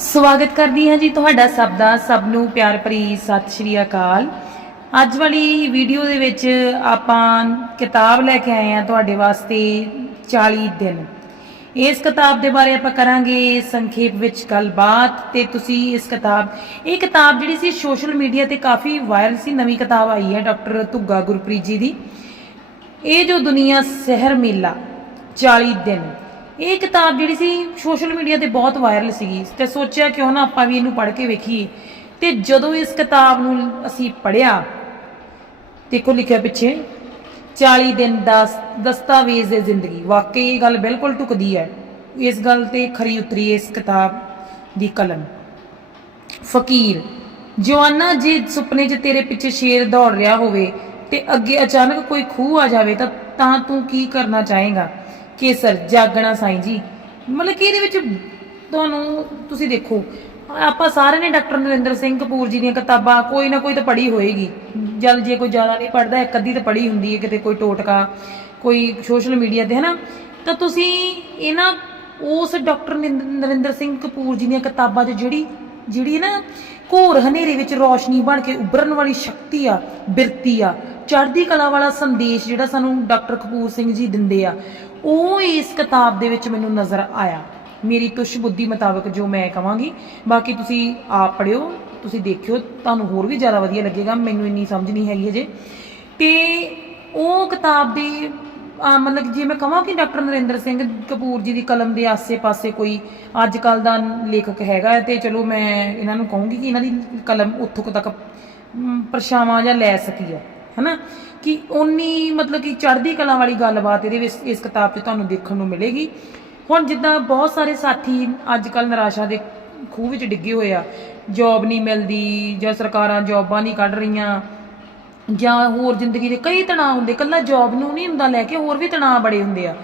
ਸਵਾਗਤ ਕਰਦੀ ਹਾਂ ਜੀ ਤੁਹਾਡਾ ਸਭ ਦਾ, ਸਭ ਨੂੰ ਪਿਆਰ ਭਰੀ ਸਤਿ ਸ਼੍ਰੀ ਅਕਾਲ। ਅੱਜ ਵਾਲੀ ਵੀਡੀਓ ਦੇ ਵਿੱਚ ਆਪਾਂ ਕਿਤਾਬ ਲੈ ਕੇ ਆਏ ਹਾਂ ਤੁਹਾਡੇ ਵਾਸਤੇ 40 ਦਿਨ। ਇਸ ਕਿਤਾਬ ਦੇ ਬਾਰੇ ਆਪਾਂ ਕਰਾਂਗੇ ਸੰਖੇਪ ਵਿੱਚ ਗੱਲਬਾਤ ਤੇ ਤੁਸੀਂ ਇਸ ਕਿਤਾਬ, ਇਹ ਕਿਤਾਬ ਜਿਹੜੀ ਸੀ ਸੋਸ਼ਲ ਮੀਡੀਆ ਤੇ ਕਾਫੀ ਵਾਇਰਲ ਸੀ, ਨਵੀਂ ਕਿਤਾਬ ਆਈ ਹੈ ਡਾਕਟਰ ਧੁੱਗਾ ਗੁਰਪ੍ਰੀਤ ਜੀ ਦੀ। ਇਹ ਜੋ ਦੁਨੀਆ ਸਹਿਰ ਮੇਲਾ 40 ਦਿਨ। ਇਹ ਕਿਤਾਬ ਜਿਹੜੀ ਸੀ ਸੋਸ਼ਲ ਮੀਡੀਆ ਤੇ ਬਹੁਤ ਵਾਇਰਲ ਸੀਗੀ। ਤੇ ਸੋਚਿਆ ਕਿਉਂ ਨਾ ਆਪਾਂ ਵੀ ਇਹਨੂੰ ਪੜ੍ਹ ਕੇ ਵੇਖੀਏ। ਤੇ ਜਦੋਂ ਇਸ ਕਿਤਾਬ ਨੂੰ ਅਸੀਂ ਪੜ੍ਹਿਆ ਦੇਖੋ ਲਿਖਿਆ ਪਿੱਛੇ 40 ਦਿਨ ਦਾ ਦਸਤਾਵੇਜ਼ ਦੇ ਜ਼ਿੰਦਗੀ। ਵਾਕਈ ਇਹ ਗੱਲ ਬਿਲਕੁਲ ਟੁਕਦੀ ਹੈ। ਇਸ ਗੱਲ ਤੇ ਖਰੀ ਉਤਰੀ ਇਸ ਕਿਤਾਬ ਦੀ ਕਲਮ। ਫਕੀਰ, ਜਵਾਨਾ ਜੇ ਸੁਪਨੇ 'ਚ ਤੇਰੇ ਪਿੱਛੇ ਸ਼ੇਰ ਦੌੜ ਰਿਹਾ ਹੋਵੇ ਤੇ ਅੱਗੇ ਅਚਾਨਕ ਕੋਈ ਖੂਹ ਆ ਜਾਵੇ ਤਾਂ ਤਾਂ ਤੂੰ ਕੀ ਕਰਨਾ ਚਾਹੇਗਾ? ਕੇਸਰ ਜਾਗਣਾ ਸਾਈਂ ਜੀ। ਮਤਲਬ ਕਿ ਇਹਦੇ ਵਿੱਚ ਤੁਹਾਨੂੰ ਤੁਸੀਂ ਦੇਖੋ, ਆਪਾਂ ਸਾਰਿਆਂ ਨੇ ਡਾਕਟਰ ਨਰਿੰਦਰ ਸਿੰਘ ਕਪੂਰ ਜੀ ਦੀਆਂ ਕਿਤਾਬਾਂ, ਕੋਈ ਨਾ ਕੋਈ ਤਾਂ ਪੜ੍ਹੀ ਹੋਏਗੀ। ਜਦ ਜੇ ਕੋਈ ਜ਼ਿਆਦਾ ਨਹੀਂ ਪੜ੍ਹਦਾ, ਇੱਕ ਅੱਧੀ ਤਾਂ ਪੜ੍ਹੀ ਹੁੰਦੀ ਹੈ ਕਿਤੇ ਕੋਈ ਟੋਟਕਾ, ਕੋਈ ਸੋਸ਼ਲ ਮੀਡੀਆ ਤੇ, ਹਨਾ? ਤਾਂ ਤੁਸੀਂ ਇਹਨਾਂ ਉਸ ਡਾਕਟਰ ਨਰਿੰਦਰ ਸਿੰਘ ਕਪੂਰ ਜੀ ਦੀਆਂ ਕਿਤਾਬਾਂ 'ਚ ਜਿਹੜੀ ਜਿਹੜੀ ਨਾ ਘੋਰ ਹਨੇਰੇ ਵਿੱਚ ਰੋਸ਼ਨੀ ਬਣ ਕੇ ਉੱਭਰਨ ਵਾਲੀ ਸ਼ਕਤੀ ਆ, ਬਿਰਤੀ ਆ, ਚੜ੍ਹਦੀ ਕਲਾ ਵਾਲਾ ਸੰਦੇਸ਼ ਜਿਹੜਾ ਸਾਨੂੰ ਡਾਕਟਰ ਕਪੂਰ ਸਿੰਘ ਜੀ ਦਿੰਦੇ ਆ ਉਹ ਇਸ ਕਿਤਾਬ ਦੇ ਵਿੱਚ ਮੈਨੂੰ ਨਜ਼ਰ ਆਇਆ। ਮੇਰੀ ਤੁਸ਼ ਬੁੱਧੀ ਮੁਤਾਬਕ ਜੋ ਮੈਂ ਕਹਾਂਗੀ ਬਾਕੀ ਤੁਸੀਂ ਆਪ ਪੜਿਓ ਤੁਸੀਂ ਦੇਖਿਓ, ਤੁਹਾਨੂੰ ਹੋਰ ਵੀ ਜ਼ਿਆਦਾ ਵਧੀਆ ਲੱਗੇਗਾ, ਮੈਨੂੰ ਇੰਨੀ ਸਮਝ ਨਹੀਂ ਹੈਗੀ ਅਜੇ ਤੇ ਉਹ ਕਿਤਾਬ ਦੀ ਮਤਲਬ ਜੇ ਮੈਂ ਕਹਾਂ ਕਿ ਡਾਕਟਰ ਨਰਿੰਦਰ ਸਿੰਘ ਕਪੂਰ ਜੀ ਦੀ ਕਲਮ ਦੇ ਆਸੇ-ਪਾਸੇ ਕੋਈ ਅੱਜ ਕੱਲ ਦਾ ਲੇਖਕ ਹੈਗਾ ਹੈ ਤੇ ਚਲੋ ਮੈਂ ਇਹਨਾਂ ਨੂੰ ਕਹੂੰਗੀ ਕਿ ਇਹਨਾਂ ਦੀ ਕਲਮ ਉੱਥੋਂ ਤੱਕ ਪਰਛਾਵਾਂ ਜਾਂ ਲੈ ਸਕੀ ਹੈ ਹਨਾ? ਕਿ ਉਨੀ ਮਤਲਬ ਕਿ ਚੜ੍ਹਦੀ ਕਲਾ ਵਾਲੀ ਗੱਲਬਾਤ ਇਹਦੇ ਵਿੱਚ ਇਸ ਕਿਤਾਬ 'ਚ ਤੁਹਾਨੂੰ ਦੇਖਣ ਨੂੰ ਮਿਲੇਗੀ। ਹੁਣ ਜਿੱਦਾਂ ਬਹੁਤ ਸਾਰੇ ਸਾਥੀ ਅੱਜ ਕੱਲ ਨਿਰਾਸ਼ਾ ਦੇ ਖੂਹ ਵਿੱਚ ਡਿੱਗੇ ਹੋਏ ਆ। ਜੌਬ ਨਹੀਂ ਮਿਲਦੀ ਜਾਂ ਸਰਕਾਰਾਂ ਜੌਬਾਂ ਨਹੀਂ ਕੱਢ ਰਹੀਆਂ। ਜਾਂ ਹੋਰ ਜ਼ਿੰਦਗੀ ਦੇ ਕਈ ਤਣਾਅ ਹੁੰਦੇ। ਕੱਲਾ ਜੌਬ ਨੂੰ ਨਹੀਂ ਹੁੰਦਾ ਲੈ ਕੇ, ਹੋਰ ਵੀ ਤਣਾਅ ਬੜੇ ਹੁੰਦੇ ਆ।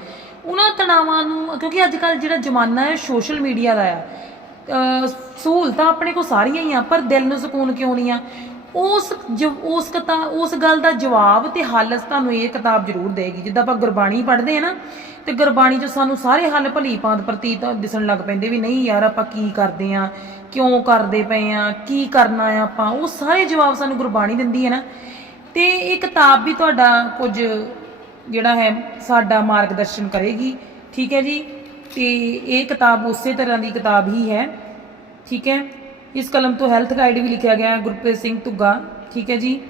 ਉਹਨਾਂ ਤਣਾਵਾਂ ਨੂੰ, ਕਿਉਂਕਿ ਅੱਜ ਕੱਲ ਜਿਹੜਾ ਜ਼ਮਾਨਾ ਹੈ ਸੋਸ਼ਲ ਮੀਡੀਆ ਦਾ ਆ ਸਹੂਲਤਾਂ ਆਪਣੇ ਕੋਲ ਸਾਰੀਆਂ ਹੀ ਆ, ਪਰ ਦਿਲ ਨੂੰ ਸਕੂਨ ਕਿਉਂ ਨਹੀਂ ਆ? ਉਸ ਜ- ਉਸ ਕਤਾ, ਉਸ ਗੱਲ ਦਾ ਜਵਾਬ ਤੇ ਹੱਲ ਤੁਹਾਨੂੰ ਇਹ ਕਿਤਾਬ ਜ਼ਰੂਰ ਦੇਗੀ। ਜਿੱਦਾਂ ਆਪਾਂ ਗੁਰਬਾਣੀ ਪੜ੍ਹਦੇ ਆ ਨਾ, ਤੇ ਗੁਰਬਾਣੀ 'ਚ ਸਾਨੂੰ ਸਾਰੇ ਹੱਲ ਭਲੀ ਭਾਂਤ ਪ੍ਰਤੀਤ ਦਿਸਣ ਲੱਗ ਪੈਂਦੇ ਵੀ ਨਹੀਂ ਯਾਰ ਆਪਾਂ ਕੀ ਕਰਦੇ ਆ ਕਿਉਂ ਕਰਦੇ ਪਏ ਆ ਕੀ ਕਰਨਾ ਆ ਆਪਾਂ। ਉਹ ਸਾਰੇ ਜਵਾਬ ਸਾਨੂੰ ਗੁਰਬਾਣੀ ਦਿੰਦੀ ਹੈ ਨਾ। ਤੇ ਇਹ ਕਿਤਾਬ ਵੀ ਤੁਹਾਡਾ ਕੁਝ ਜਿਹੜਾ ਹੈ, ਸਾਡਾ ਮਾਰਗਦਰਸ਼ਨ ਕਰੇਗੀ। ਠੀਕ ਹੈ ਜੀ? ਤੇ ਇਹ ਕਿਤਾਬ ਉਸੇ ਤਰ੍ਹਾਂ ਦੀ ਕਿਤਾਬ ਹੀ ਹੈ। ਠੀਕ ਹੈ? ਇਸ ਕਲਮ ਤੋਂ ਹੈਲਥ ਗਾਈਡ ਵੀ ਲਿਖਿਆ ਗਿਆ ਹੈ, ਗੁਰਪ੍ਰੀਤ ਸਿੰਘ ਧੁੱਗਾ, ਠੀਕ ਹੈ ਜੀ।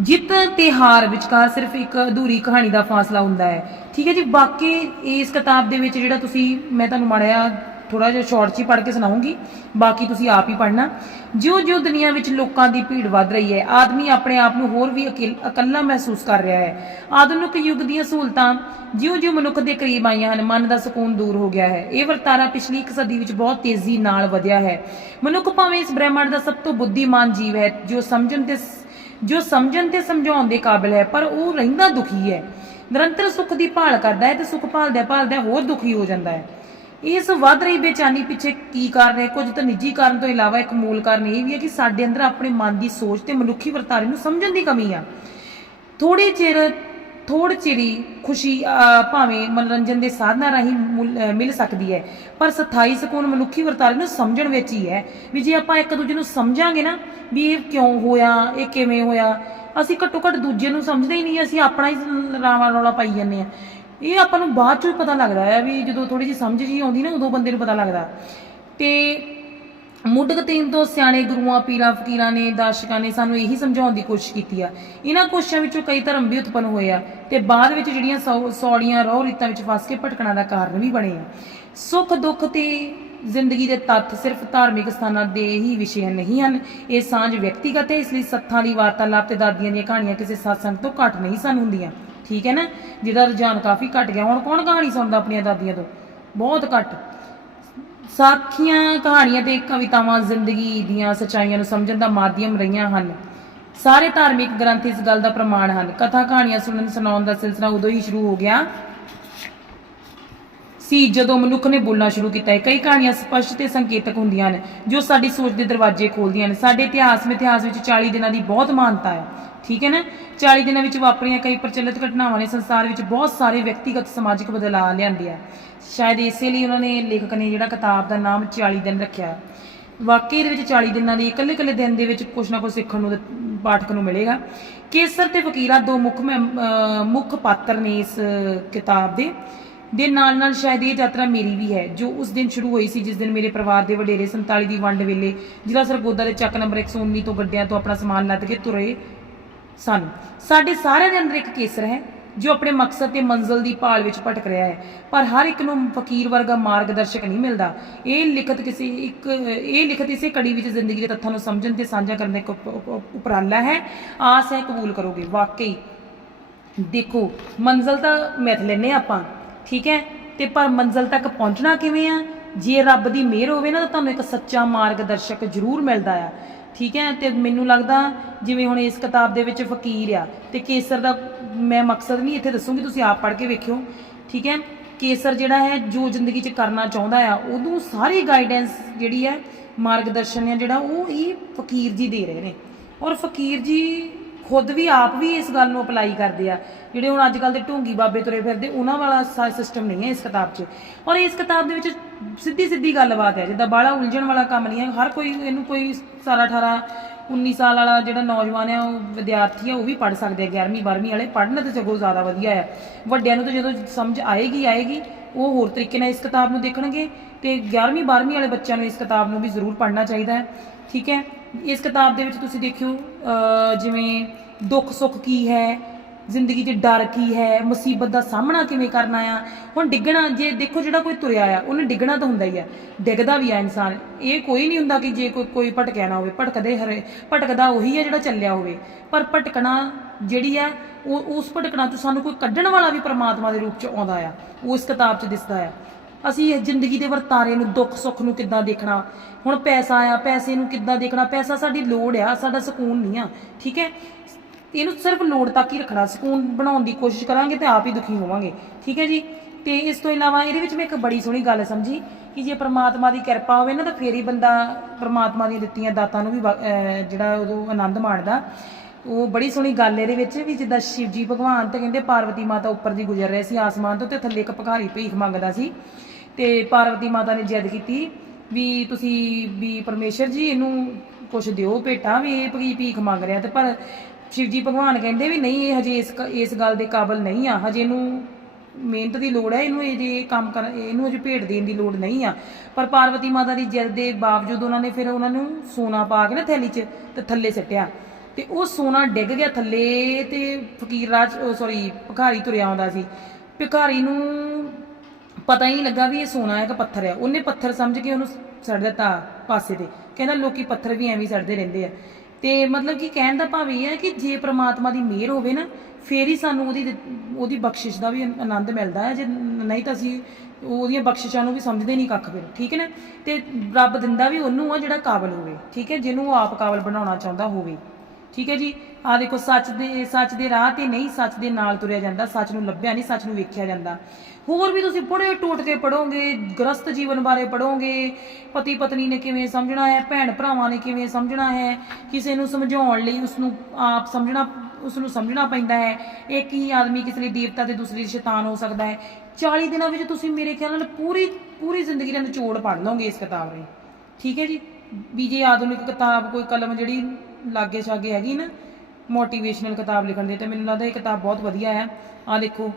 ਜਿੱਤ ਤੇ ਹਾਰ ਵਿਚਕਾਰ ਸਿਰਫ ਇੱਕ ਅਧੂਰੀ ਕਹਾਣੀ ਦਾ ਫਾਸਲਾ ਹੁੰਦਾ ਹੈ, ਠੀਕ ਹੈ ਜੀ। ਬਾਕੀ ਇਸ ਕਿਤਾਬ ਦੇ ਵਿੱਚ ਜਿਹੜਾ ਤੁਸੀਂ, ਮੈਂ ਤੁਹਾਨੂੰ ਮਾੜਿਆ ਥੋੜਾ ਜਿਹਾ ਸ਼ਾਰਟ 'ਚ ਹੀ ਪੜ੍ਹ ਕੇ ਸੁਣਾਉਂਗੀ, ਬਾਕੀ ਤੁਸੀਂ ਆਪ ਹੀ ਪੜ੍ਹਨਾ। ਜਿਉਂ ਜਿਉਂ ਦੁਨੀਆ ਵਿੱਚ ਲੋਕਾਂ ਦੀ ਭੀੜ ਵੱਧ ਰਹੀ ਹੈ, ਆਦਮੀ ਆਪਣੇ ਆਪ ਨੂੰ ਹੋਰ ਵੀ ਇਕੱਲਾ ਮਹਿਸੂਸ ਕਰ ਰਿਹਾ ਹੈ। ਆਧੁਨਿਕ ਯੁੱਗ ਦੀਆਂ ਸਹੂਲਤਾਂ ਜਿਉਂ-ਜਿਉਂ ਮਨੁੱਖ ਦੇ ਕਰੀਬ ਆਈਆਂ ਹਨ, ਮਨ ਦਾ ਸਕੂਨ ਦੂਰ ਹੋ ਗਿਆ ਹੈ। ਇਹ ਵਰਤਾਰਾ ਪਿਛਲੀ ਇੱਕ ਸਦੀ ਵਿੱਚ ਬਹੁਤ ਤੇਜ਼ੀ ਨਾਲ ਵਧਿਆ ਹੈ। ਮਨੁੱਖ ਭਾਵੇਂ ਇਸ ਬ੍ਰਹਿਮੰਡ ਦਾ ਸਭ ਤੋਂ ਬੁੱਧੀਮਾਨ ਜੀਵ ਹੈ, ਜੋ ਸਮਝਣ ਤੇ ਜੋ ਸਮਝਣ ਤੇ ਸਮਝਾਉਣ ਦੇ ਕਾਬਿਲ ਹੈ, ਪਰ ਉਹ ਰਹਿੰਦਾ ਦੁਖੀ ਹੈ। ਨਿਰੰਤਰ ਸੁੱਖ ਦੀ ਭਾਲ ਕਰਦਾ ਹੈ ਤੇ ਸੁੱਖ ਭਾਲਦਿਆਂ ਭਾਲਦਿਆਂ ਹੋਰ ਦੁਖੀ ਹੋ ਜਾਂਦਾ ਹੈ। ਇਸ ਵੱਧ ਰਹੀ ਬੇਚੈਨੀ ਪਿੱਛੇ ਕੀ ਕਾਰਨ ਹੈ? ਕੁਝ ਤਾਂ ਨਿੱਜੀ ਕਾਰਨ ਤੋਂ ਇਲਾਵਾ ਇੱਕ ਮੂਲ ਕਾਰਨ ਇਹ ਵੀ ਹੈ ਕਿ ਸਾਡੇ ਅੰਦਰ ਆਪਣੇ ਮਨ ਦੀ ਸੋਚ ਤੇ ਮਨੁੱਖੀ ਵਰਤਾਰੇ ਨੂੰ ਸਮਝਣ ਦੀ ਕਮੀ ਆ। ਥੋੜੇ ਚਿਰ ਥੋੜ ਚਿਰੀ ਖੁਸ਼ੀ ਭਾਵੇਂ ਮਨੋਰੰਜਨ ਦੇ ਸਾਧਨਾਂ ਰਾਹੀਂ ਮੁੱਲ- ਮਿਲ ਸਕਦੀ ਹੈ, ਪਰ ਸਥਾਈ ਸਕੂਨ ਮਨੁੱਖੀ ਵਰਤਾਰੇ ਨੂੰ ਸਮਝਣ ਵਿੱਚ ਹੀ ਹੈ ਵੀ ਜੇ ਆਪਾਂ ਇੱਕ ਦੂਜੇ ਨੂੰ ਸਮਝਾਂਗੇ ਨਾ ਵੀ ਇਹ ਕਿਉਂ ਹੋਇਆ, ਇਹ ਕਿਵੇਂ ਹੋਇਆ, ਅਸੀਂ ਘੱਟੋ ਘੱਟ ਦੂਜੇ ਨੂੰ ਸਮਝਦੇ ਹੀ ਨਹੀਂ, ਅਸੀਂ ਆਪਣਾ ਹੀ ਰਾਵਾ ਰੌਲਾ ਪਾਈ ਜਾਂਦੇ ਆ ਇਹ ਆਪਾਂ ਨੂੰ ਬਾਅਦ ਚੋਂ ਹੀ ਪਤਾ ਲੱਗਦਾ ਹੈ ਵੀ ਜਦੋਂ ਥੋੜੀ ਜਿਹੀ ਸਮਝ ਜੀ ਆਉਂਦੀ ਨਾ, ਉਦੋਂ ਬੰਦੇ ਨੂੰ ਪਤਾ ਲੱਗਦਾ। ਤੇ ਮੁੱਢਕ ਤੀਨ ਤੋਂ ਸਿਆਣੇ ਗੁਰੂਆਂ, ਪੀਰਾਂ, ਫਕੀਰਾਂ ਨੇ ਦਾਰਸ਼ਕਾਂ ਨੇ ਸਾਨੂੰ ਇਹੀ ਸਮਝਾਉਣ ਦੀ ਕੋਸ਼ਿਸ਼ ਕੀਤੀ ਆ। ਇਹਨਾਂ ਕੋਸ਼ਿਸ਼ਾਂ ਵਿੱਚੋਂ ਕਈ ਧਰਮ ਵੀ ਉਤਪੰਨ ਹੋਏ ਆ ਤੇ ਬਾਅਦ ਵਿੱਚ ਜਿਹੜੀਆਂ ਸੌ- ਸੌੜੀਆਂ ਰੋਹ ਰੀਤਾਂ ਵਿੱਚ ਫਸ ਕੇ ਭਟਕਣਾ ਦਾ ਕਾਰਨ ਵੀ ਬਣੇ ਆ। ਸੁੱਖ, ਦੁੱਖ ਤੇ ਜ਼ਿੰਦਗੀ ਦੇ ਤੱਥ ਸਿਰਫ ਧਾਰਮਿਕ ਸਥਾਨਾਂ ਦੇ ਹੀ ਵਿਸ਼ੇ ਨਹੀਂ ਹਨ। ਇਹ ਸਾਂਝ ਵਿਅਕਤੀਗਤ ਹੈ, ਇਸ ਲਈ ਸੱਥਾਂ ਦੀ ਵਾਰਤਾਲਾਪ ਤੇ ਦਾਦੀਆਂ ਦੀਆਂ ਕਹਾਣੀਆਂ ਕਿਸੇ ਸਤਸੰਗ ਤੋਂ ਘੱਟ ਨਹੀਂ ਸਨ ਹੁੰਦੀਆਂ। ਠੀਕ ਹੈ ਨਾ? ਜਿਹਦਾ ਰੁਝਾਨ ਕਾਫੀ ਘਟ ਗਿਆ। ਹੁਣ ਕੌਣ ਕਹਾਣੀ ਸੁਣਦਾ ਆਪਣੀਆਂ ਦਾਦੀਆਂ ਤੋਂ? ਬਹੁਤ ਘੱਟ। ਸਾਖੀਆਂ ਕਹਾਣੀਆਂ ਤੇ ਕਵਿਤਾਵਾਂ ਜ਼ਿੰਦਗੀ ਦੀਆਂ ਸੱਚਾਈਆਂ ਨੂੰ ਸਮਝਣ ਦਾ ਮਾਧਿਅਮ ਰਹੀਆਂ ਹਨ। ਸਾਰੇ ਧਾਰਮਿਕ ਗ੍ਰੰਥ ਇਸ ਗੱਲ ਦਾ ਪ੍ਰਮਾਣ ਹਨ। ਕਥਾ ਕਹਾਣੀਆਂ ਸੁਣਨ ਸੁਣਾਉਣ ਦਾ ਸਿਲਸਿਲਾ ਉਦੋਂ ਹੀ ਸ਼ੁਰੂ ਹੋ ਗਿਆ ਸੀ ਜਦੋਂ ਮਨੁੱਖ ਨੇ ਬੋਲਣਾ ਸ਼ੁਰੂ ਕੀਤਾ। ਹੈ ਕਈ ਕਹਾਣੀਆਂ ਸਪਸ਼ਟ ਤੇ ਸੰਕੇਤਕ ਹੁੰਦੀਆਂ ਹਨ, ਜੋ ਸਾਡੀ ਸੋਚ ਦੇ ਦਰਵਾਜ਼ੇ ਖੋਲ੍ਹਦੀਆਂ ਹਨ। ਸਾਡੇ ਇਤਿਹਾਸ, ਮਿਥਿਹਾਸ ਵਿੱਚ 40 ਦਿਨਾਂ ਦੀ ਬਹੁਤ ਮਾਨਤਾ ਹੈ। ਠੀਕ ਹੈ ਨਾ? 40 ਦਿਨਾਂ ਵਿੱਚ ਵਾਪਰੀਆਂ ਕਈ ਪ੍ਰਚਲਿਤ ਘਟਨਾਵਾਂ ਨੇ ਸੰਸਾਰ ਵਿੱਚ ਬਹੁਤ ਸਾਰੇ ਵਿਅਕਤੀਗਤ ਸਮਾਜਿਕ ਬਦਲਾਅ ਲਿਆਂਦੇ ਆ। ਸ਼ਾਇਦ ਇਸੇ ਲਈ ਉਹਨਾਂ ਨੇ ਲੇਖਕ ਨੇ ਜਿਹੜਾ ਕਿਤਾਬ ਦਾ ਨਾਮ 40 ਦਿਨ ਰੱਖਿਆ ਵਾਕਈ ਦੇ ਵਿੱਚ 40 ਦਿਨਾਂ ਦੀ ਇਕੱਲੇ ਇਕੱਲੇ ਦਿਨ ਦੇ ਵਿੱਚ ਕੁਝ ਨਾ ਕੁਝ ਸਿੱਖਣ ਨੂੰ ਪਾਠਕ ਨੂੰ ਮਿਲੇਗਾ। ਕੇਸਰ ਤੇ ਫਕੀਰਾ ਦੋ ਮੁੱਖ ਮੁੱਖ ਪਾਤਰ ਨੇ ਇਸ ਕਿਤਾਬ ਦੇ। ਦੇ ਨਾਲ ਨਾਲ ਸ਼ਾਇਦ ਇਹ ਯਾਤਰਾ ਮੇਰੀ ਵੀ ਹੈ, ਜੋ ਉਸ ਦਿਨ ਸ਼ੁਰੂ ਹੋਈ ਸੀ, ਜਿਸ ਦਿਨ ਮੇਰੇ ਪਰਿਵਾਰ ਦੇ ਵਡੇਰੇ 47 ਦੀ ਵੰਡ ਵੇਲੇ ਜ਼ਿਲ੍ਹਾ ਸਰਗੋਦਾ ਦੇ ਚੱਕ ਨੰਬਰ 119 ਤੋਂ ਗੱਡਿਆਂ ਤੋਂ ਆਪਣਾ ਸਮਾਨ ਲੱਦ ਕੇ ਤੁਰੇ ਸਨ। ਸਾਡੇ ਸਾਰਿਆਂ ਦੇ ਅੰਦਰ ਇੱਕ ਕੇਸਰ ਹੈ, ਜੋ ਆਪਣੇ ਮਕਸਦ ਤੇ ਮੰਜ਼ਲ ਦੀ ਭਾਲ ਵਿੱਚ ਭਟਕ ਰਿਹਾ ਹੈ। ਪਰ ਹਰ ਇੱਕ ਨੂੰ ਫਕੀਰ ਵਰਗਾ ਮਾਰਗਦਰਸ਼ਕ ਨਹੀਂ ਮਿਲਦਾ। ਇਹ ਲਿਖਤ ਕਿਸੇ ਇੱਕ, ਇਹ ਲਿਖਤ ਇਸੇ ਕੜੀ ਵਿੱਚ ਜ਼ਿੰਦਗੀ ਦੇ ਤੱਥਾਂ ਨੂੰ ਸਮਝਣ ਤੇ ਸਾਂਝਾ ਕਰਨ ਦਾ ਇੱਕ ਉਪਰਾਲਾ ਹੈ। ਆਸ ਹੈ, ਕਬੂਲ ਕਰੋਗੇ। ਵਾਕਈ, ਦੇਖੋ, ਮੰਜ਼ਲ ਤਾਂ ਮਿੱਥ ਲੈਨੇ ਆਪਾਂ, ਠੀਕ ਹੈ? ਤੇ ਪਰ ਮੰਜ਼ਲ ਤੱਕ ਪਹੁੰਚਣਾ ਕਿਵੇਂ ਆ? ਜੇ ਰੱਬ ਦੀ ਮਿਹਰ ਹੋਵੇ ਨਾ, ਤਾਂ ਤੁਹਾਨੂੰ ਇੱਕ ਸੱਚਾ ਮਾਰਗਦਰਸ਼ਕ ਜ਼ਰੂਰ ਮਿਲਦਾ ਆ। ਠੀਕ ਹੈ? ਤੇ ਮੈਨੂੰ ਲੱਗਦਾ ਜਿਵੇਂ ਹੁਣ ਇਸ ਕਿਤਾਬ ਦੇ ਵਿੱਚ ਫਕੀਰ ਆ ਤੇ ਕੇਸਰ ਦਾ ਮੈਂ ਮਕਸਦ ਨਹੀਂ ਇੱਥੇ ਦੱਸੂਗੀ, ਤੁਸੀਂ ਆਪ ਪੜ੍ਹ ਕੇ ਵੇਖਿਓ। ਠੀਕ ਹੈ? ਕੇਸਰ ਜਿਹੜਾ ਹੈ, ਜੋ ਜ਼ਿੰਦਗੀ 'ਚ ਕਰਨਾ ਚਾਹੁੰਦਾ ਆ, ਉਹਨੂੰ ਸਾਰੀ ਗਾਈਡੈਂਸ ਜਿਹੜੀ ਹੈ, ਮਾਰਗਦਰਸ਼ਨ ਹੈ ਜਿਹੜਾ, ਉਹ ਇਹ ਫਕੀਰ ਜੀ ਦੇ ਰਹੇ ਨੇ। ਔਰ ਫਕੀਰ ਜੀ ਖੁਦ ਵੀ ਆਪ ਵੀ ਇਸ ਗੱਲ ਨੂੰ ਅਪਲਾਈ ਕਰਦੇ ਆ। ਜਿਹੜੇ ਹੁਣ ਅੱਜ ਕੱਲ ਦੇ ਢੋਂਗੀ ਬਾਬੇ ਤੁਰੇ ਫਿਰਦੇ, ਉਹਨਾਂ ਵਾਲਾ ਸਿਸਟਮ ਨਹੀਂ ਹੈ ਇਸ ਕਿਤਾਬ 'ਚ। ਔਰ ਇਸ ਕਿਤਾਬ ਦੇ ਵਿੱਚ ਸਿੱਧੀ ਸਿੱਧੀ ਗੱਲਬਾਤ ਹੈ, ਜਿੱਦਾਂ ਬਾਹਲਾ ਉਲਝਣ ਵਾਲਾ ਕੰਮ ਨਹੀਂ ਹੈ। ਹਰ ਕੋਈ ਇਹਨੂੰ ਕੋਈ 17 18 19 ਸਾਲ ਵਾਲਾ ਜਿਹੜਾ ਨੌਜਵਾਨ ਆ ਉਹ ਵਿਦਿਆਰਥੀ ਆ ਉਹ ਵੀ ਪੜ੍ਹ ਸਕਦੇ ਆ। 11ਵੀਂ 12ਵੀਂ ਵਾਲੇ ਪੜ੍ਹਨ ਤੇ ਸਗੋਂ ਜ਼ਿਆਦਾ ਵਧੀਆ ਆ ਵੱਡਿਆਂ ਨੂੰ ਤਾਂ ਜਦੋਂ ਸਮਝ ਆਏਗੀ ਆਏਗੀ, ਉਹ ਹੋਰ ਤਰੀਕੇ ਨਾਲ ਇਸ ਕਿਤਾਬ ਨੂੰ ਦੇਖਣਗੇ। ਤੇ 11ਵੀਂ 12ਵੀਂ ਵਾਲੇ ਬੱਚਿਆਂ ਨੂੰ ਇਸ ਕਿਤਾਬ ਨੂੰ ਵੀ ਜ਼ਰੂਰ ਪੜ੍ਹਨਾ ਚਾਹੀਦਾ ਹੈ। ਠੀਕ ਹੈ? ਇਸ ਕਿਤਾਬ ਦੇ ਵਿੱਚ ਤੁਸੀਂ ਦੇਖਿਓ ਜਿਵੇਂ ਦੁੱਖ ਸੁੱਖ ਕੀ ਹੈ, ਜ਼ਿੰਦਗੀ 'ਚ ਡਰ ਕੀ ਹੈ, ਮੁਸੀਬਤ ਦਾ ਸਾਹਮਣਾ ਕਿਵੇਂ ਕਰਨਾ ਆ। ਹੁਣ ਡਿੱਗਣਾ, ਜੇ ਦੇਖੋ ਜਿਹੜਾ ਕੋਈ ਤੁਰਿਆ ਆ, ਉਹਨੇ ਡਿੱਗਣਾ ਤਾਂ ਹੁੰਦਾ ਹੀ ਆ। ਡਿੱਗਦਾ ਵੀ ਆ ਇਨਸਾਨ। ਇਹ ਕੋਈ ਨਹੀਂ ਹੁੰਦਾ ਕਿ ਜੇ ਕੋਈ ਕੋਈ ਭਟਕਿਆ ਨਾ ਹੋਵੇ, ਭਟਕਦੇ ਹਰੇ, ਭਟਕਦਾ ਉਹੀ ਆ ਜਿਹੜਾ ਚੱਲਿਆ ਹੋਵੇ। ਪਰ ਭਟਕਣਾ ਜਿਹੜੀ ਆ, ਉਹ ਉਸ ਭਟਕਣਾ ਤੋਂ ਸਾਨੂੰ ਕੋਈ ਕੱਢਣ ਵਾਲਾ ਵੀ ਪਰਮਾਤਮਾ ਦੇ ਰੂਪ 'ਚ ਆਉਂਦਾ ਆ। ਉਹ ਇਸ ਕਿਤਾਬ 'ਚ ਦਿਸਦਾ ਆ। ਅਸੀਂ ਇਹ ਜ਼ਿੰਦਗੀ ਦੇ ਵਰਤਾਰੇ ਨੂੰ, ਦੁੱਖ ਸੁੱਖ ਨੂੰ ਕਿੱਦਾਂ ਦੇਖਣਾ? ਹੁਣ ਪੈਸਾ ਆ, ਪੈਸੇ ਨੂੰ ਕਿੱਦਾਂ ਦੇਖਣਾ? ਪੈਸਾ ਸਾਡੀ ਲੋੜ ਆ, ਸਾਡਾ ਸਕੂਨ ਨਹੀਂ ਆ, ਠੀਕ ਹੈ? ਇਹਨੂੰ ਸਿਰਫ ਲੋੜ ਤੱਕ ਹੀ ਰੱਖਣਾ, ਸਕੂਨ ਬਣਾਉਣ ਦੀ ਕੋਸ਼ਿਸ਼ ਕਰਾਂਗੇ ਤੇ ਆਪ ਹੀ ਦੁਖੀ ਹੋਵਾਂਗੇ, ਠੀਕ ਹੈ ਜੀ? ਤੇ ਇਸ ਤੋਂ ਇਲਾਵਾ ਇਹਦੇ ਵਿੱਚ ਮੈਂ ਇੱਕ ਬੜੀ ਸੋਹਣੀ ਗੱਲ ਸਮਝੀ ਕਿ ਜੇ ਪ੍ਰਮਾਤਮਾ ਦੀ ਕਿਰਪਾ ਹੋਵੇ ਨਾ, ਤਾਂ ਫੇਰ ਹੀ ਬੰਦਾ ਪ੍ਰਮਾਤਮਾ ਦੀਆਂ ਦਿੱਤੀਆਂ ਦਾਤਾਂ ਨੂੰ ਵੀ ਜਿਹੜਾ ਉਦੋਂ ਆਨੰਦ ਮਾਣਦਾ। ਉਹ ਬੜੀ ਸੋਹਣੀ ਗੱਲ ਇਹਦੇ ਵਿੱਚ ਵੀ ਜਿੱਦਾਂ ਸ਼ਿਵ ਜੀ ਭਗਵਾਨ ਤੇ ਕਹਿੰਦੇ ਪਾਰਵਤੀ ਮਾਤਾ ਉੱਪਰ ਦੀ ਗੁਜ਼ਰ ਰਹੇ ਸੀ, ਆਸਮਾਨ ਤੋਂ ਤੇ ਥੱਲੇ ਇੱਕ ਭਖਾਰੀ ਭੀਖ ਮੰਗਦਾ ਸੀ। ਤੇ ਪਾਰਵਤੀ ਮਾਤਾ ਨੇ ਜਿੱਦ ਕੀਤੀ ਵੀ ਤੁਸੀਂ ਵੀ ਪਰਮੇਸ਼ਰ ਜੀ ਇਹਨੂੰ ਕੁਝ ਦਿਓ ਭੇਟਾ ਵੀ ਇਹ ਭਗੀ ਭੀਖ ਮੰਗ ਰਿਹਾ ਤੇ ਪਰ ਸ਼ਿਵ ਜੀ ਭਗਵਾਨ ਕਹਿੰਦੇ ਵੀ ਨਹੀਂ, ਇਹ ਹਜੇ ਇਸ ਕ- ਇਸ ਗੱਲ ਦੇ ਕਾਬਲ ਨਹੀਂ ਆ, ਹਜੇ ਇਹਨੂੰ ਮਿਹਨਤ ਦੀ ਲੋੜ ਹੈ, ਇਹਨੂੰ ਇਹ ਜੇ ਕੰਮ ਕਰ ਇਹਨੂੰ ਅਜੇ ਭੇਟ ਦੇਣ ਦੀ ਲੋੜ ਨਹੀਂ ਆ। ਪਰ ਪਾਰਵਤੀ ਮਾਤਾ ਦੀ ਜਿੱਦ ਦੇ ਬਾਵਜੂਦ ਉਹਨਾਂ ਨੇ ਫਿਰ ਉਹਨਾਂ ਨੂੰ ਸੋਨਾ ਪਾ ਕੇ ਨਾ ਥੈਲੀ 'ਚ ਤੇ ਥੱਲੇ ਸੱਟਿਆ। ਤੇ ਉਹ ਸੋਨਾ ਡਿੱਗ ਗਿਆ ਥੱਲੇ ਤੇ ਫਕੀਰ ਰਾਜ ਸੌਰੀ ਭਿਖਾਰੀ ਤੁਰਿਆ ਆਉਂਦਾ ਸੀ। ਭਿਖਾਰੀ ਨੂੰ ਪਤਾ ਹੀ ਨਹੀਂ ਲੱਗਾ ਵੀ ਇਹ ਸੋਨਾ ਹੈ ਕਿ ਪੱਥਰ ਹੈ। ਉਹਨੇ ਪੱਥਰ ਸਮਝ ਕੇ ਉਹਨੂੰ ਸੜ ਦਿੱਤਾ ਪਾਸੇ ਤੇ। ਕਹਿੰਦਾ ਲੋਕੀ ਪੱਥਰ ਵੀ ਐਵੇਂ ਸੜਦੇ ਰਹਿੰਦੇ ਆ। ਤੇ ਮਤਲਬ ਕਿ ਕਹਿਣ ਦਾ ਭਾਵ ਇਹ ਹੈ ਕਿ ਜੇ ਪ੍ਰਮਾਤਮਾ ਦੀ ਮਿਹਰ ਹੋਵੇ ਨਾ, ਫੇਰ ਹੀ ਸਾਨੂੰ ਉਹਦੀ ਉਹਦੀ ਬਖਸ਼ਿਸ਼ ਦਾ ਵੀ ਆਨੰਦ ਮਿਲਦਾ ਹੈ। ਜੇ ਨਹੀਂ ਤਾਂ ਅਸੀਂ ਉਹਦੀਆਂ ਬਖਸ਼ਿਸ਼ਾਂ ਨੂੰ ਵੀ ਸਮਝਦੇ ਨਹੀਂ ਕੱਖ ਫਿਰ। ਠੀਕ ਹੈ ਨਾ? ਤੇ ਰੱਬ ਦਿੰਦਾ ਵੀ ਉਹਨੂੰ ਆ ਜਿਹੜਾ ਕਾਬਲ ਹੋਵੇ। ਠੀਕ ਹੈ? ਜਿਹਨੂੰ ਆਪ ਕਾਬਲ ਬਣਾਉਣਾ ਚਾਹੁੰਦਾ ਹੋਵੇ। ਠੀਕ ਹੈ ਜੀ? ਆ ਦੇਖੋ, ਸੱਚ ਦੇ ਸੱਚ ਦੇ ਰਾਹ ਤੇ ਨਹੀਂ ਸੱਚ ਦੇ ਨਾਲ ਤੁਰਿਆ ਜਾਂਦਾ, ਸੱਚ ਨੂੰ ਲੱਭਿਆ ਨਹੀਂ, ਸੱਚ ਨੂੰ ਵੇਖਿਆ ਜਾਂਦਾ। ਹੋਰ ਵੀ ਤੁਸੀਂ ਬੜੇ ਟੋਟ ਕੇ ਪੜੋਗੇ ਗ੍ਰਸਤ ਜੀਵਨ ਬਾਰੇ ਪੜੋਗੇ ਪਤੀ ਪਤਨੀ ਨੇ ਕਿਵੇਂ ਸਮਝਣਾ ਹੈ ਭੈਣ ਭਰਾਵਾਂ ਨੇ ਕਿਵੇਂ ਸਮਝਣਾ ਹੈ, ਕਿਸੇ ਨੂੰ ਸਮਝਾਉਣ ਲਈ ਉਸ ਨੂੰ ਆਪ ਸਮਝਣਾ ਉਸ ਨੂੰ ਸਮਝਣਾ ਪੈਂਦਾ ਹੈ ਇੱਕ ਹੀ ਆਦਮੀ ਕਿਸੇ ਲਈ ਦੇਵਤਾ ਤੇ ਦੂਸਰੇ ਲਈ ਸ਼ੈਤਾਨ ਹੋ ਸਕਦਾ ਹੈ? 40 ਦਿਨਾਂ ਵਿੱਚ ਤੁਸੀਂ ਮੇਰੇ ਖਿਆਲ ਨਾਲ ਪੂਰੀ ਪੂਰੀ ਜ਼ਿੰਦਗੀ ਦਾ ਨਿਚੋੜ ਪੜ੍ਹ ਲਓਗੇ ਇਸ ਕਿਤਾਬ ਦੇ ਠੀਕ ਹੈ ਜੀ? ਵੀ ਜੇ ਆਧੁਨਿਕ ਕਿਤਾਬ, ਕੋਈ ਕਲਮ ਜਿਹੜੀ ਲਾਗੇ ਛਾਗੇ ਹੈਗੀ ਨਾ ਮੋਟੀਵੇਸ਼ਨਲ ਕਿਤਾਬ ਲਿਖਣ ਦੇ, ਤੇ ਮੈਨੂੰ ਲੱਗਦਾ ਇਹ ਕਿਤਾਬ ਬਹੁਤ ਵਧੀਆ ਆ। ਆ ਦੇਖੋ,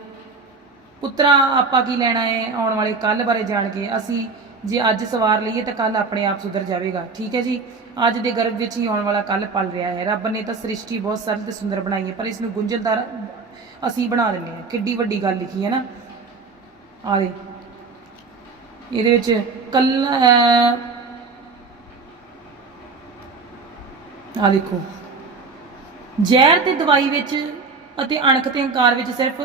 ਪੁੱਤਰਾ, ਆਪਾਂ ਕੀ ਲੈਣਾ ਹੈ ਆਉਣ ਵਾਲੇ ਕੱਲ ਬਾਰੇ ਜਾਣ ਕੇ, ਅਸੀਂ ਜੇ ਅੱਜ ਸਵਾਰ ਲਈਏ ਤਾਂ ਕੱਲ ਆਪਣੇ ਆਪ ਸੁਧਰ ਜਾਵੇਗਾ। ਠੀਕ ਹੈ ਜੀ? ਅੱਜ ਦੇ ਗਰਭ ਵਿੱਚ ਹੀ ਆਉਣ ਵਾਲਾ ਕੱਲ ਪਲ ਰਿਹਾ ਹੈ। ਰੱਬ ਨੇ ਤਾਂ ਸ੍ਰਿਸ਼ਟੀ ਬਹੁਤ ਸਰਲ ਤੇ ਸੁੰਦਰ ਬਣਾਈ ਹੈ, ਪਰ ਇਸ ਨੂੰ ਗੁੰਝਲਦਾਰ ਅਸੀਂ ਬਣਾ ਦਿੰਦੇ ਹਾਂ। ਕਿੱਡੀ ਵੱਡੀ ਗੱਲ ਲਿਖੀ ਹੈ ਨਾ। ਆ ਦੇ ਇਹਦੇ ਵਿੱਚ ਕੱਲ ਆ ਦੇਖੋ ਜ਼ਹਿਰ ਤੇ ਦਵਾਈ ਵਿੱਚ ਅਤੇ ਅਣਖ ਤੇ ਹੰਕਾਰ ਵਿੱਚ ਸਿਰਫ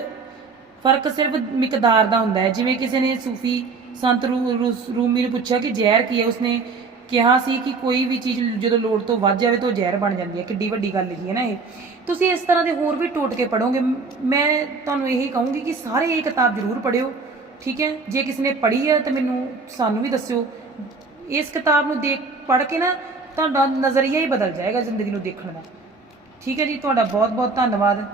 ਫ਼ਰਕ ਸਿਰਫ ਮਿਕਦਾਰ ਦਾ ਹੁੰਦਾ ਹੈ। ਜਿਵੇਂ ਕਿਸੇ ਨੇ ਸੂਫੀ ਸੰਤ ਰੂ- ਰੂ- ਰੂਮੀ ਨੂੰ ਪੁੱਛਿਆ ਕਿ ਜ਼ਹਿਰ ਕੀ ਹੈ, ਉਸਨੇ ਕਿਹਾ ਸੀ ਕਿ ਕੋਈ ਵੀ ਚੀਜ਼ ਜਦੋਂ ਲੋੜ ਤੋਂ ਵੱਧ ਜਾਵੇ ਤਾਂ ਉਹ ਜ਼ਹਿਰ ਬਣ ਜਾਂਦੀ ਹੈ। ਕਿੱਡੀ ਵੱਡੀ ਗੱਲ ਲਿਖੀ ਹੈ ਨਾ ਇਹ। ਤੁਸੀਂ ਇਸ ਤਰ੍ਹਾਂ ਦੇ ਹੋਰ ਵੀ ਟੋਟ ਕੇ ਪੜੋਗੇ ਮੈਂ ਤੁਹਾਨੂੰ ਇਹੀ ਕਹੂੰਗੀ ਕਿ ਸਾਰੇ ਇਹ ਕਿਤਾਬ ਜ਼ਰੂਰ ਪੜਿਓ ਠੀਕ ਹੈ? ਜੇ ਕਿਸੇ ਨੇ ਪੜ੍ਹੀ ਹੈ ਤਾਂ ਮੈਨੂੰ, ਸਾਨੂੰ ਵੀ ਦੱਸਿਓ। ਇਸ ਕਿਤਾਬ ਨੂੰ ਦੇਖ, ਪੜ੍ਹ ਕੇ ਨਾ ਤੁਹਾਡਾ ਨਜ਼ਰੀਆ ਹੀ ਬਦਲ ਜਾਏਗਾ ਜ਼ਿੰਦਗੀ ਨੂੰ ਦੇਖਣ ਦਾ। ਠੀਕ ਹੈ ਜੀ, ਤੁਹਾਡਾ ਬਹੁਤ ਬਹੁਤ ਧੰਨਵਾਦ।